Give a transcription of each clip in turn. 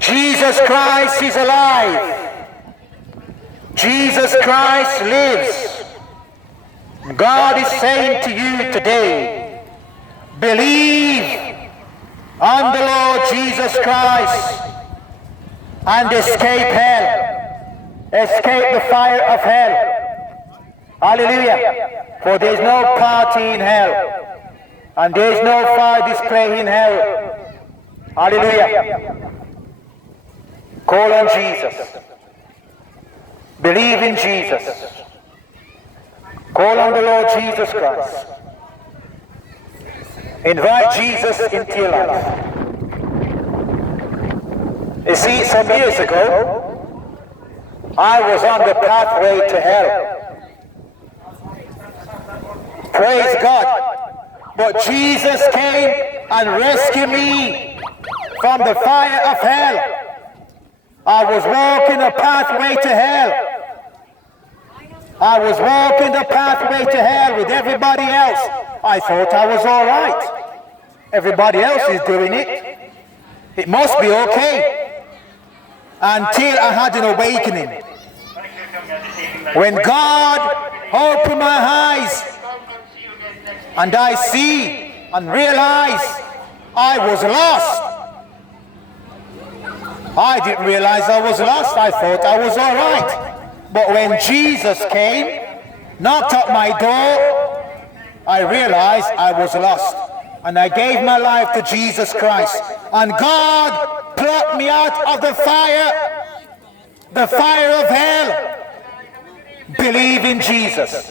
Jesus Christ is alive. Jesus Christ lives. God is saying to you today, believe on the Lord Jesus Christ and escape hell. Escape the fire of hell. Hallelujah. For there is no party in hell, and there is no fire display in hell. Hallelujah. Call on Jesus. Believe in Jesus. Call on the Lord Jesus Christ. Invite Jesus into your life. You see, some years ago, I was on the pathway to hell. Praise God. But Jesus came and rescued me from the fire of hell. I was walking a pathway to hell. I was walking the pathway to hell with everybody else. I thought I was all right. Everybody else is doing it. It must be okay. Until I had an awakening. When God opened my eyes and I see and realize I was lost. I didn't realize I was lost. I thought I was all right. But when Jesus came, knocked at my door, I realized I was lost. And I gave my life to Jesus Christ. And God plucked me out of the fire of hell. Believe in Jesus.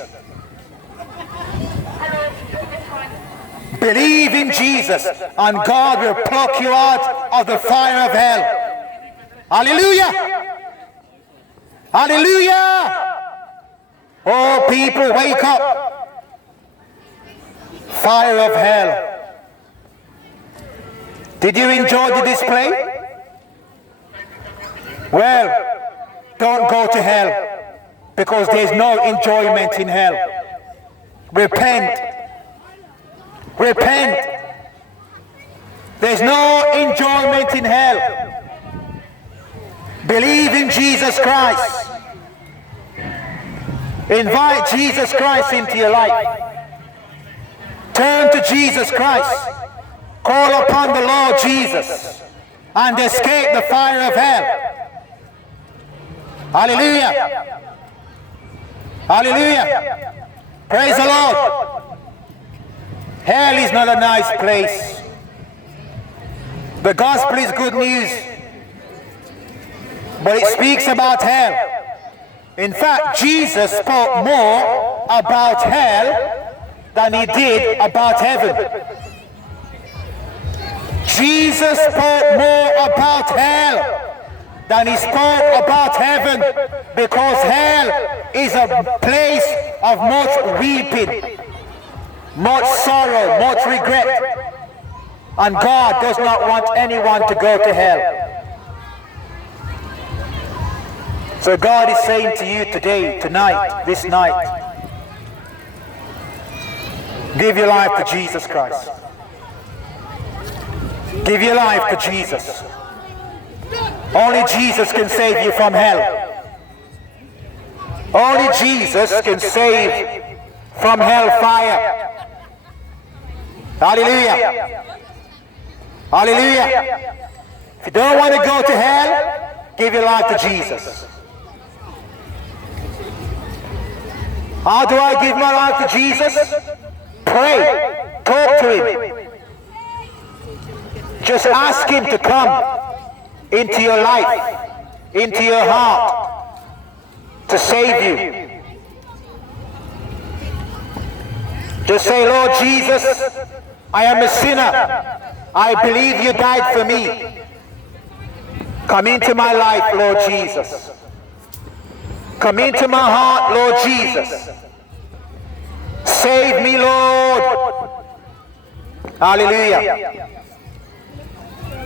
Believe in Jesus, and God will pluck you out of the fire of hell. Hallelujah! Hallelujah! Oh, people, wake up. Fire of hell. Did you enjoy the display? Well, don't go to hell, because there's no enjoyment in hell. Repent. Repent. There's no enjoyment in hell. Believe in Jesus Christ. Invite Jesus Christ into your life. Turn to Jesus Christ. Call upon the Lord Jesus and escape the fire of hell. Hallelujah. Hallelujah. Praise the Lord. Hell is not a nice place. The gospel is good news, but it speaks about hell. In fact, Jesus spoke more about hell than he did about heaven. Jesus spoke more about hell than he spoke about heaven, because hell is a place of much weeping, much sorrow, much regret. And God does not want anyone to go to hell. So God is saying to you today, tonight, this night, give your life to Jesus Christ. Give your life to Jesus. Only Jesus can save you from hell. Only Jesus can save from hellfire. Hallelujah. Hallelujah. If you don't want to go to hell, give your life to Jesus. How do I give my life to Jesus? Pray. Talk to him. Just ask him to come into your life, into your heart, to save you. Just say, Lord Jesus, I am a sinner. I believe you died for me. Come into my life, Lord Jesus. Come into my heart, Lord Jesus. Save me, Lord. Hallelujah.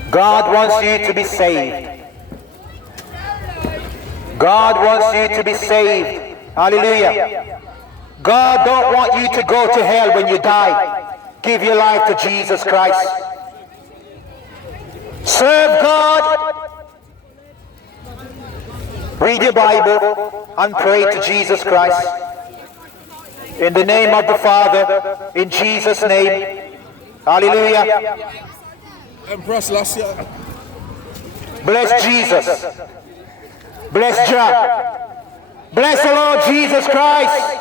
God wants you to be saved. God wants you to be saved. Hallelujah. God don't want you to go to hell when you die. Give your life to Jesus Christ. Serve God. Read your Bible and pray to Jesus Christ. In the name of the Father, in Jesus' name. Hallelujah. Bless Jesus. Bless Jah. Bless the Lord Jesus Christ.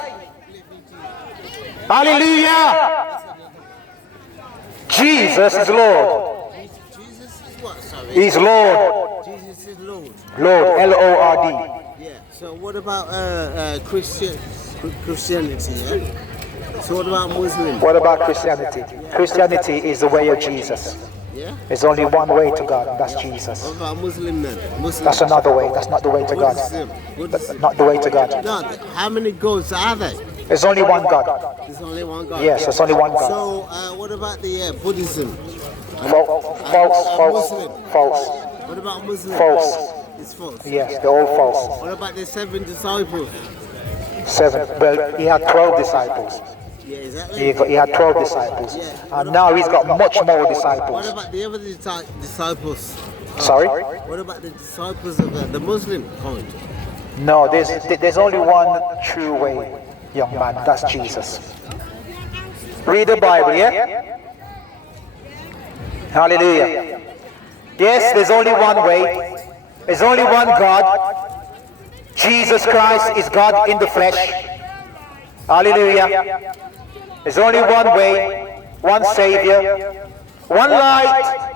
Hallelujah. Jesus is Lord. Jesus is what, sorry? He's Lord. Jesus is Lord. Lord, L-O-R-D. Yeah. So what about Christianity, yeah? So what about Muslim? What about Christianity? Christianity is the way of Jesus. Yeah? There's only one way to God, that's Jesus. What about Muslim then? Muslim. That's another way, that's not the way to God. Buddhism. Not the way to God. No, how many gods are there? There's only one God. There's only one God. Yes, there's only one God. So what about the Buddhism? False. What about Muslim? False. It's false. Yes, they're all false. What about the 7 disciples? 7. Well, he had 12 disciples. Yeah, exactly. He had 12 disciples. And now he's got much more What disciples. about the other disciples? Sorry? What about the disciples of the Muslim kind? No, there's only one true way, young man. That's Jesus. Read the Bible, yeah? Hallelujah. Yes, there's only one way. There's only one God. Jesus Christ is God in the flesh. Hallelujah. There's only one way, one Savior, one light,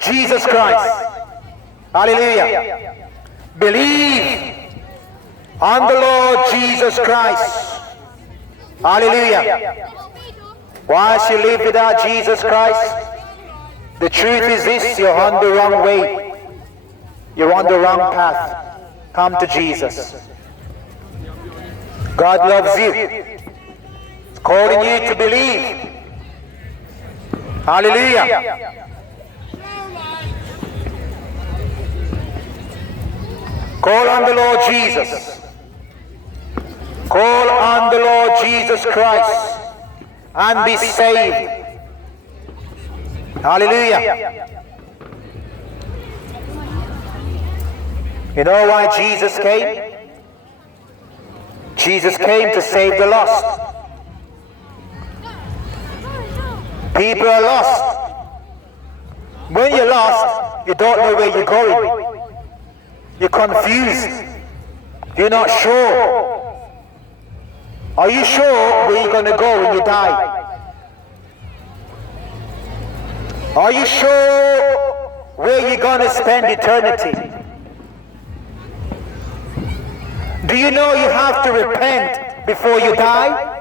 Jesus Christ. Hallelujah. Believe on the Lord Jesus Christ. Hallelujah. Once you live without Jesus Christ, the truth is this: you're on the wrong way. You're on the wrong path. Come to Jesus. God loves you. He's calling you to believe. Hallelujah. Call on the Lord Jesus. Call on the Lord Jesus Christ and be saved. Hallelujah. You know why Jesus came? Jesus came to save the lost. People are lost. When you're lost, you don't know where you're going. You're confused. You're not sure. Are you sure where you're going to go when you die? Are you sure where you're going to spend eternity? Do you know you have to repent before you die?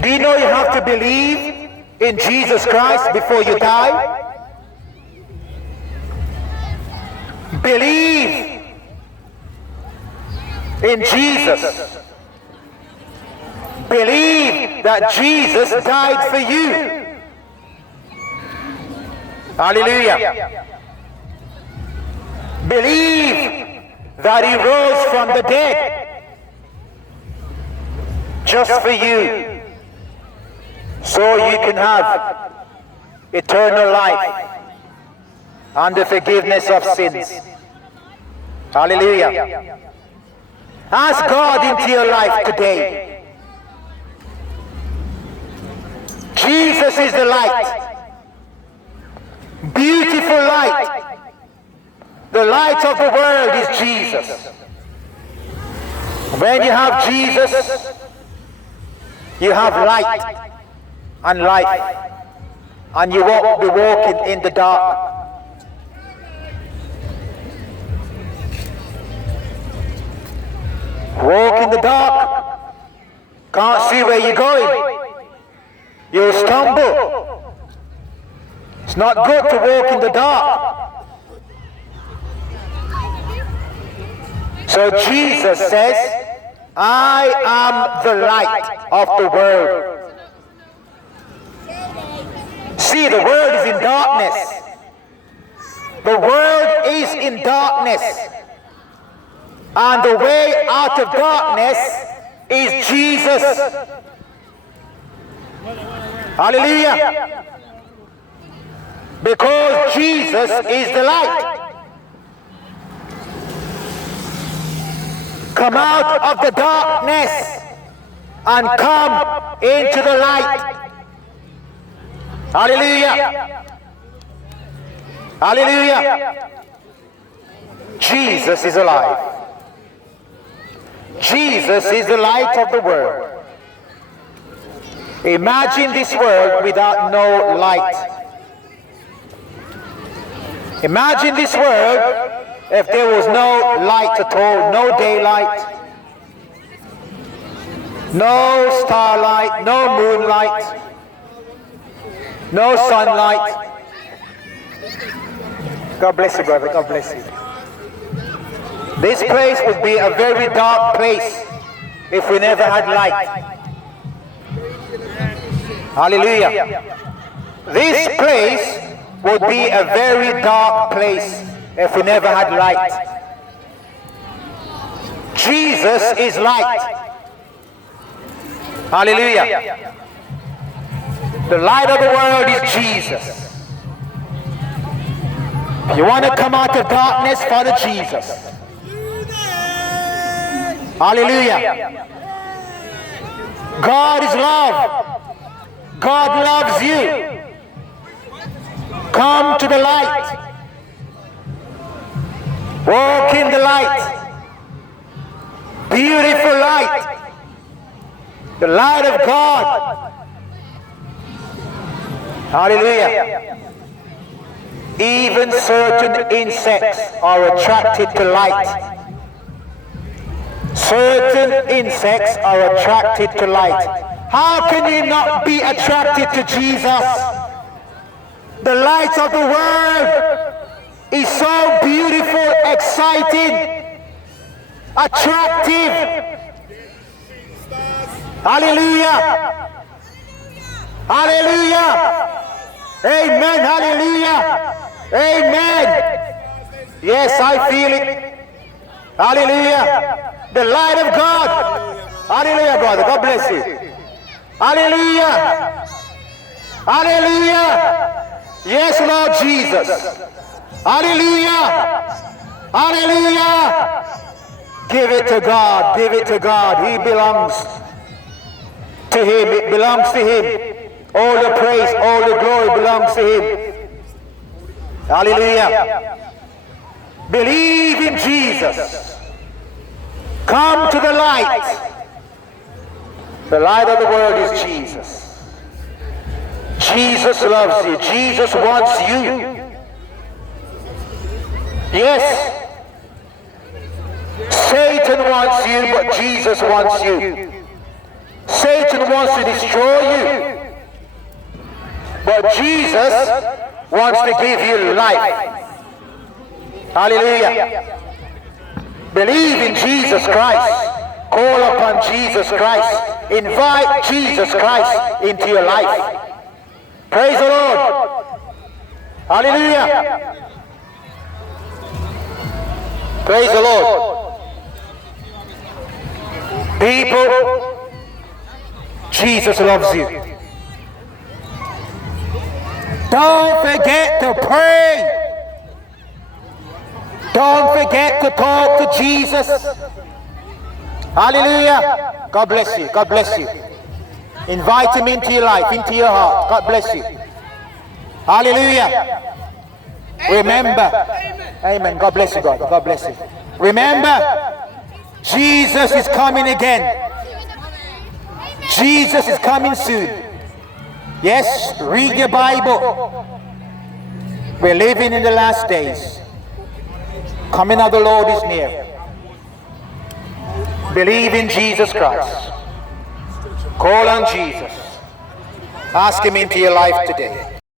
Do you know you have to believe in Jesus Christ before you die? Believe in Jesus. Believe that Jesus died for you. Hallelujah. Believe that he rose from the dead just for you, so you can have eternal life and the forgiveness of sins. Hallelujah. Ask God into your life today. Jesus is the light. Beautiful light. The light of the world is Jesus. When you have Jesus, you have light and life, and you won't be walking in the dark. Walk in the dark, can't see where you're going. You'll stumble. It's not good to walk in the dark. So Jesus says, I am the light of the world. See, the world is in darkness. The world is in darkness. And the way out of darkness is Jesus. Hallelujah. Because Jesus is the light. Come out of the darkness and come into the light. Hallelujah. Hallelujah. Jesus is alive. Jesus is the light of the world. Imagine this world without no light. Imagine this world if there was no light at all, no daylight, no starlight, no moonlight, no sunlight. God bless you, brother. God bless you. This place would be a very dark place if we never had light. Hallelujah. This place would be a very dark place if we never had light. Jesus is light. Hallelujah. The light of the world is Jesus. If you want to come out of darkness, follow Jesus. Hallelujah. God is love. God loves you. Come to the light. Walk in the light. Beautiful light. The light of God. Hallelujah. Even certain insects are attracted to light. Certain insects are attracted to light. How can you not be attracted to Jesus? The light of the world is so beautiful, exciting, attractive. Hallelujah. Hallelujah. Amen. Hallelujah. Amen. Yes, I feel it. Hallelujah. The light of God. Hallelujah, brother. God bless you. Hallelujah. Hallelujah. Yes, Lord Jesus. Hallelujah. Hallelujah. Give it to God. Give it to God. He belongs to Him. It belongs to Him. All the praise, all the glory belongs to Him. Hallelujah. Believe in Jesus. Come to the light. The light of the world is Jesus. Jesus loves you. Jesus wants you. Yes. Satan wants you, but Jesus wants you. Satan wants to destroy you. But Jesus wants to give you life. Hallelujah. Believe in Jesus Christ. Call upon Jesus Christ. Invite Jesus Christ into your life. Praise the Lord. Hallelujah. Praise the Lord. People, Jesus loves you. Don't forget to pray. Don't forget to talk to Jesus. Hallelujah. God bless you. God bless you. Invite Him into your life, into your heart. God bless you. Hallelujah. Remember. Amen. God bless you, God. God bless you. Remember, Jesus is coming again. Jesus is coming soon. Yes, read your Bible. We're living in the last days. Coming of the Lord is near. Believe in Jesus Christ. Call on Jesus. Ask Him into your life today.